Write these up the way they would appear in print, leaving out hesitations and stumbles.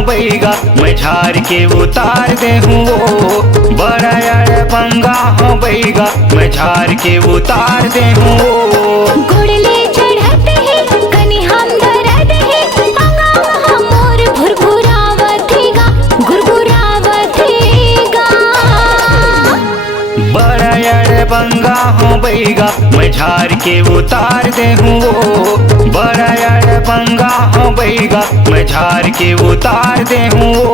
हो बैगा मैं झाड़ के उतार दे हूँ वो। बड़ा यार पंगा हो बैगा मैं झाड़ के उतार दे हूँ वो। घोड़ले चढ़ते हैं कनी हम दर्द है पंगा मोर भुरभुरावतेगा गुरगुरावतेगा। बड़ा यार पंगा हो बैगा मैं झाड़ के उतार दे हूँ वो। बड़ा यार पंगा हो बैगा मैं झाड़ के उतार दे हूँ वो।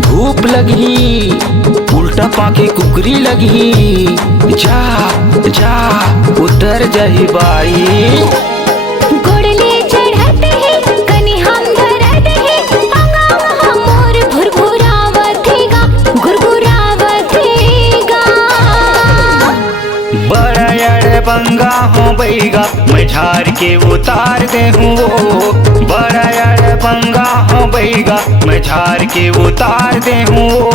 धूप लगी उल्टा पाके कुकरी लगी जा जा उतर जाही बाई। घोड़ले चढ़ते हैं कनी हम दर्द है पंगा मोर भुरभुरावतेगा गुरगुरावतेगा। बड़ा यार पंगा हो बैगा मैं झाड़ के उतार दे हूँ वो। बड़ा यार पंगा हो बैगा मैं झाड़ के उतार दे हूँ वो।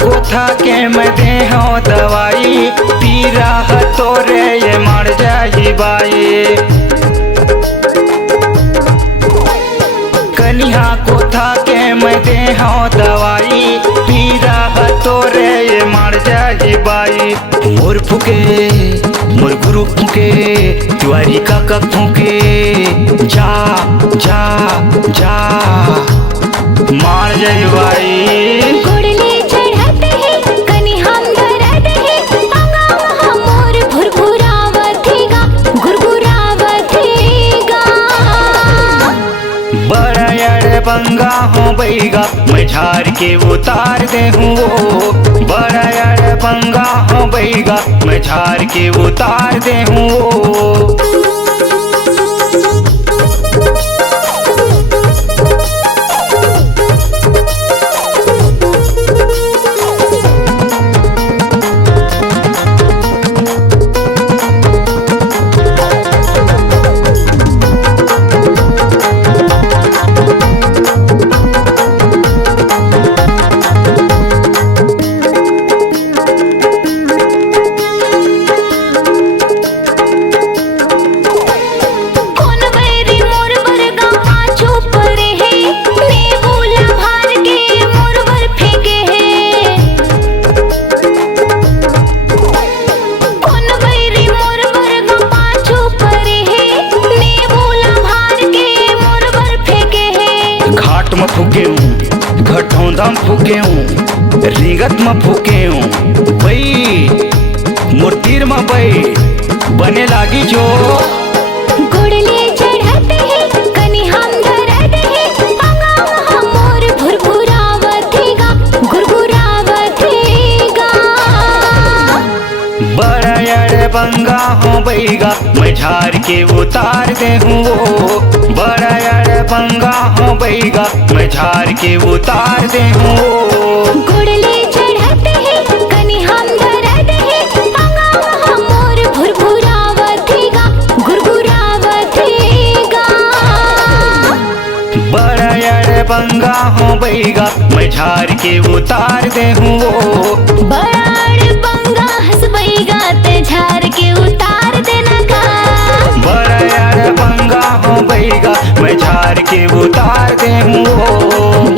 कोथा के मैं दे हो दवाई पी रहा तो रे ये मर जाही बाई। कनिहा कोथा के मैं दे हो दवाई पी रहा तो रे ये मर जाही बाई। मोर फूके मोर गुरु फूके तिवारी काका फूके जा जा जा मार जाही बाई। पंगा हो बैगा मैं झाड़ के उतार दे हूँ वो। बड़ा यार पंगा हो बैगा मैं झाड़ के उतार दे हूँ वो। फूके हूँ घटौंदा में फूके हूँ रिंगत में फूके हूँ बई मूर्तिर में बई बने लागी जो। घोड़ले चढ़ते हैं कनी हम दर्द है पंगा मोर भुरभुरावतेगा गुरगुरावतेगा। बड़ा यार पंगा हो बैगा मैं झाड़ के उतार दे हूँ वो। बड़ा यार पंगा हो बैगा मैं झाड़ के उतार दे हूँ वो। घोड़ले चढ़ते हैं कनी हम दर्द है पंगा मोर भुरभुरावतेगा गुरगुरावतेगा। बड़ा यार पंगा हो बैगा मैं झाड़ के उतार दे हूँ वो। बड़ा बंगा हंसबैगा ते झार के उतार देना का। बड़ा यार बंगा हो बैगा मैं झाड़ के उतार दे हूँ।